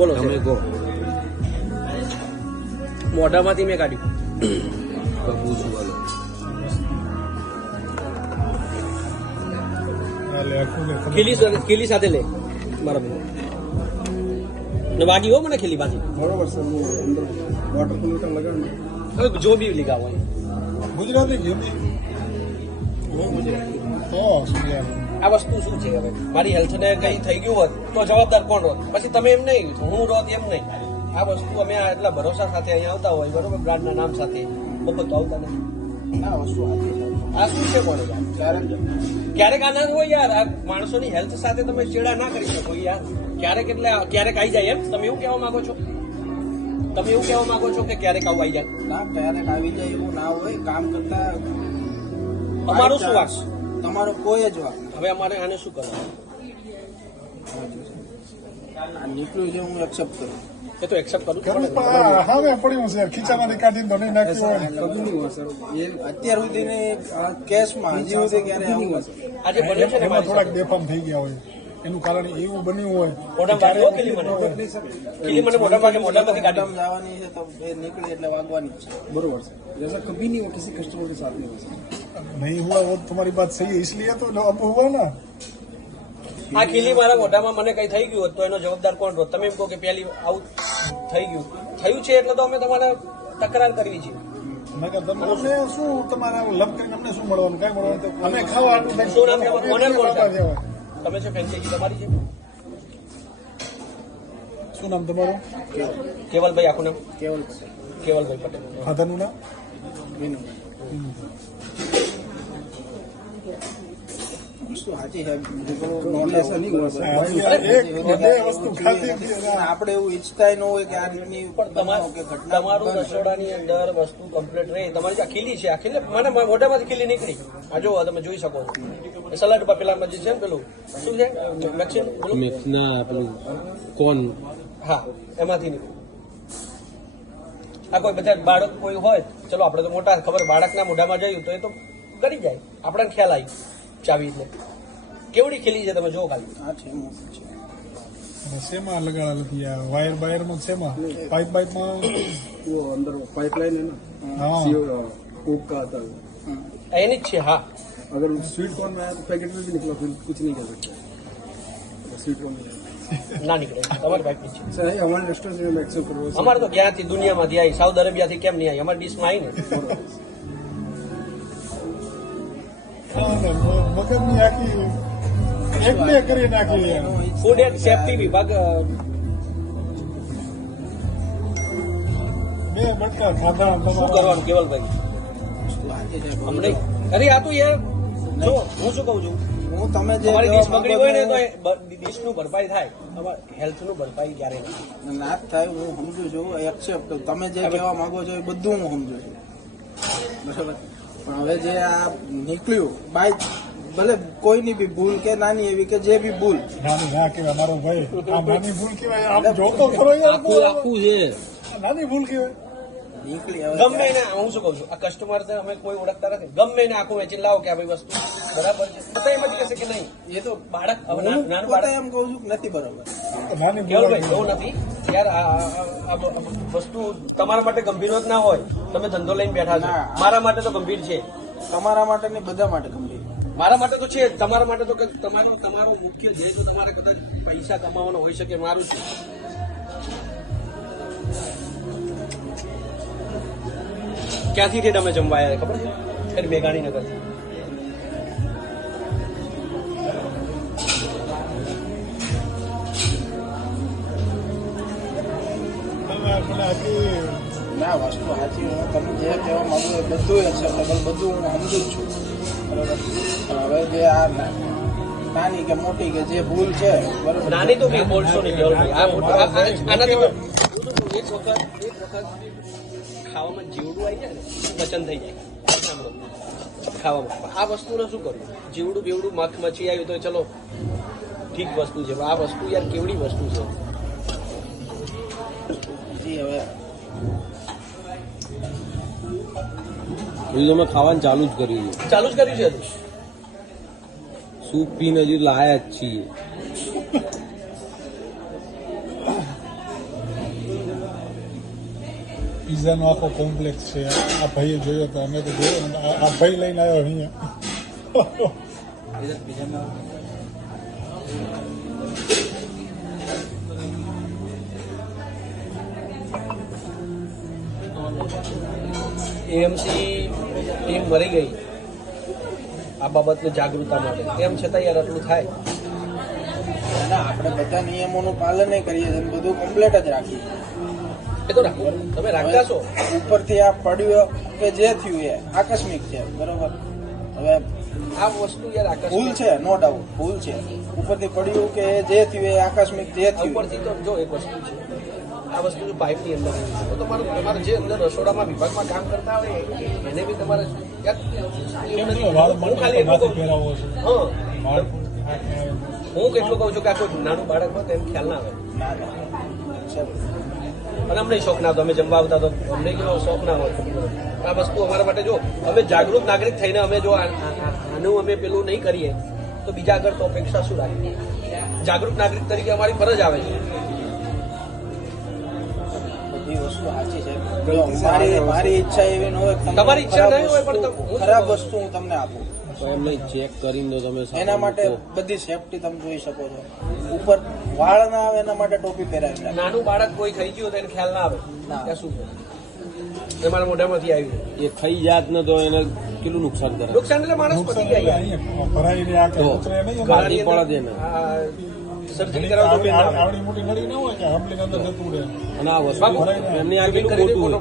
બોલો તમે કહો. મોઢામાંથી મેં કાઢ્યું. પૂછું હાલો. ખીલી સાથે લે મારા ભાઈ ને વાગી હો મને ખીલી પાછી બરોબર સર વોટર કુલર લગાડો. હવે જો બી લીગા હોય ગુજરાતી હિન્દી આ વસ્તુ શું છે હવે મારી હેલ્થને કઈ થઈ ગયું હોત તો જવાબદાર કોણ હોત? પછી તમે એમ નહીં હું રોત એમ નહીં. આ વસ્તુ અમે એટલા ભરોસા સાથે અહીંયા આવતા હોય બરોબર બ્રાન્ડના નામ સાથે મફત તો આવતા નથી. આ વસ્તુ આ શું છે કોને ક્યારેક આનંદ હોય યાર. આ માણસોની હેલ્થ સાથે તમે ચેડા ના કરી શકો યાર. ક્યારેક એટલે ક્યારેક આવી જાય એમ તમે એવું કહેવા માંગો છો? તમે એવું કહેવા માંગો છો કે ક્યારેક આવું આવી જાય? ના ક્યારેક આવી જાય એવું ના હોય. કામ કરતા અમારું શું વાંક? તમારો કોઈ જ વાત હવે અમારે આને શું કરવાનું? આ નીકળ્યું છે હું એક્સેપ્ટ કરું. એ તો એક્સેપ્ટ કરું જ પડે ને. હવે પડ્યું છે ખીચામાંથી કાઢીને તો નહીં નાખ્યું હોય કદી નહીં હોય સર. એ અત્યાર સુધીની કેસમાં હજી સુધી ક્યારે આવું હશે? આજે બન્યો છે ને એમાં મારી થોડાક સાથે. બેફામ થઈ ગયા હોય એનું કારણ એવું બન્યું હોય મોઢામાં વાગ્યો ખીલી મને. ખીલી મને મોઢામાં મોઢામાંથી કાઢી. મેડમ જવાની છે તો એ નીકળી એટલે વાગવાની જ છે. बरोबर सर जैसा कभी नहीं हुआ किसी कस्टमर के साथ नहीं हुआ सर नहीं हुआ वो तुम्हारी बात सही है इसलिए तो अब हुआ ना આ ખીલી મારા મોઢામાં મને કઈ થઈ ગયું હોત તો એનો જવાબદાર કોણ હોત? તમે એમ કહો કે પેલી આવું થઈ ગયું છે એટલે તો અમે તમારે તકરાર કરવી છે. નકર તમને શું તમારા લપ કરીને અમને શું મળવાનું કઈ મળવાનું અમે ખાવા આટલું થાય શું નામ છે? ઓનર કોણ છે? દેવાય. તમે છે ફ્રેન્ચાઇઝી તમારી છે? શું નામ તમારું કેવલભાઈ આખું નામ? કેવલ કેવલભાઈ પટેલ. ફાધરનું નામ વિનુ વસ્તુ સાચી છે. નોટ એસા નહીં હોય સર. એક બે વસ્તુ ખાધી આપણે એવું ઈચ્છતા ન હોય કે આ રીતની પણ કે ઘટના તમારું રસોડાની અંદર વસ્તુ કમ્પ્લીટ રહે. તમારી જે આ ખીલી છે આ ખીલી મને મોઢામાંથી ખીલી નીકળી. આ જો તમે જોઈ શકો છો. સલાડ પેલામાં જે છે ને પેલું શું છે મેક્સિમ પેલું મેથના પેલું કોણ હા એમાંથી નીકળ્યું. આ કોઈ બધા બાળક કોઈ હોય ચલો આપણે તો મોટા ખબર બાળકના મોઢામાં જયું તો એ તો કરી જાય. આપણને ખ્યાલ આવી ચાવી એટલે કેવડી ખીલી છે તમે જો ખાલી. આ છે મોટું છે. અને શેમાં લગાડેલ હતી આ વાયર બાયરમાં શેમાં પાઇપ બાઇપમાં वो अंदर पाइपलाइन है ना हाँ कोक का आता है वो। એની જ છે હા. अगर स्वीट कॉर्न में आया तो पैकेट में भी निकला फिर कुछ नहीं कर सकते स्वीट कॉर्न में ના નીકળે તમારી ભાઈ છે. सर है हमारे रेस्टोरेंट में एक्सेप्ट करो અમારે તો ક્યાંથી દુનિયામાંથી આવી સાઉદી અરેબિયાથી કેમ નહીં આવી અમારી ડીશમાં આવી ને. મગજની આખી એક બે કરી નાખી ફૂડ એન્ડ સેફ્ટી વિભાગ બે બટકા ખાધા શું કરવાનું કેવલભાઈ હમણાં અરે આ તો યાર જો હું શું કહું છું હું તમે જે તમારી ડીશ કહેવા બગડી હોય ને તો માંગો ડીશનું ભરપાઈ થાય તમારી હેલ્થનું ભરપાઈ ક્યારે નહીં. છો, ના જ થાય હું સમજુ છું એક્સેપ્ટ તમે જે કહેવા માંગો છો એ બધું હું સમજુ છું બરાબર. પણ હવે જે આ નીકળ્યું બાય ભલે કોઈની બી ભૂલ કે નાની એવી કે જે બી ભૂલ નાની ના કહેવાય મારો ભાઈ આ નાની ભૂલ કહેવાય આમ જોતો ખરો યાર આખું છે નાની ભૂલ કહેવાય નીકળી હવે ગમે એને હું શું કહું છું આ કસ્ટમર અમે કોઈ ઓળખતા નથી ગમે એને આખું વેચીને લાવો કે આ ભાઈ વસ્તુ બરાબર છે તો એમ જ કહેશે કે નહીં એ તો બાળક હવે હું નાનું પોતે બાળક એમ કહું છું કે નથી બરોબર. નાની ભૂલ કેવલભાઈ એવું નથી યાર આ વસ્તુ તમારા માટે ગંભીર જ ના હોય. તમે ધંધો લઈને બેઠા છો ના. મારા માટે તો ગંભીર છે. તમારા માટે ને બધા માટે ગંભીર. મારા માટે તો છે જ. તમારા માટે તો તમારો મુખ્ય ધ્યેય તો તમારે કદાચ પૈસા કમાવાનો હોઈ શકે મારું છે. ક્યાંથી રેટ અમે જમવા આવ્યા ખબર છે મેઘાણી નગરથી. આપણે આખી ના વસ્તુ સાચી હું તમે જે કહેવા માંગો એ બધું એક્સેપ્ટેબલ બધું હું સમજુ જ છું બરાબર. પણ હવે જે આ નાની કે મોટી કે જે ભૂલ છે બરાબર નાની તો કઈ બોલશો નહીં કેવલભાઈ. આ મોટું આનાથી હું એક વખત ખાવામાં જીવડું આવી જાય ને પચન થઈ જાય સાંભળો. ખાવામાં આ વસ્તુને શું કરવું? જીવડું બેવડું મખ મચી આવ્યું તો ચલો ઠીક વસ્તુ છે આ વસ્તુ યાર કેવડી વસ્તુ છે. જી હવે હજુ તમે ખાવાનું ચાલુ જ કર્યું છે. ચાલુ જ કર્યું છે હજુ. સૂપ પીને હજી લાયા જ છીએ. પિઝાનો આખો કોમ્પ્લેક્સ છે. આ ભાઈએ જોયો તો અમે તો જોયો ને આ ભાઈ લઈને આવ્યો અહીંયા. એએમસી ટીમ મરી ગઈ આ બાબતની જાગૃતતા માટે, તેમ છતાં યાર આટલું થાય. અને આપણે બધા નિયમોનું પાલન કરીએ છીએ, બધું કમ્પ્લીટ જ રાખીએ. એ તો રાખો, તમે રાખતા છો. ઉપરથી આ પડ્યું કે જે થયું એ આકસ્મિક છે, બરોબર. હવે આ વસ્તુ યાર ભૂલ આકસ્મિક છે, નો ડાઉટ ભૂલ છે. ઉપરથી પડ્યું કે જે થયું એ આકસ્મિક જે થયું. ઉપરથી તો જો એક વસ્તુ છે, આ વસ્તુ જો પાઇપની અંદર હોય તો તમારે જે અંદર રસોડામાં વિભાગમાં કામ કરતા હોય એને બી તમારે હું ખાલી એટલું કહું પહેરાવો છે. હા વાળ હું કેટલું કહું છું કે આ કોઈ નાનું બાળક હોય તો એમ ખ્યાલ ના આવે. ના ના છે. અને અમને શોખ ના હતો, અમે જમવા આવતા તો અમને કેવો શોખ ના હોય. આ વસ્તુ અમારા માટે જો અમે જાગૃત નાગરિક થઈને અમે જો આનું અમે પેલું નહીં કરીએ તો બીજા આગળ તો અપેક્ષા શું રાખીએ. જાગૃત નાગરિક તરીકે અમારી ફરજ આવે છે. બધી વસ્તુ સાચી છે. જો મારી ઈચ્છા એવી ન હોય કે તમને તમારી ઈચ્છા નહીં હોય પણ ખરાબ વસ્તુ હું તમને આપું. તો એમને ચેક કરીને તો તમે એના માટે બધી સેફટી તમે જોઈ શકો છો. ઉપર વાળ ના આવે એના માટે ટોપી પહેરાવી નાખે. નાનું બાળક કોઈ ખાઈ ગયું તો એને ખ્યાલ ના આવે ત્યાં શું છે. એ મારા મોઢામાંથી આવ્યું એ ખાઈ જાત ને તો એને કેટલું નુકસાન કરે. નુકસાન એટલે માણસ પતી ગયા યાર. અહીંયા ભરાઈને આ કે ઉતરે નહીં અમારે. ગાડી પડે ને. સર્જરી કરાવો તો બેન ના આવે. આવડી મોટી નળી ન હોય કે હમલી અંદર જતું રહે. અને આ વસ્તુ બાપુ, એમની આ કેટલું મોટું હોય.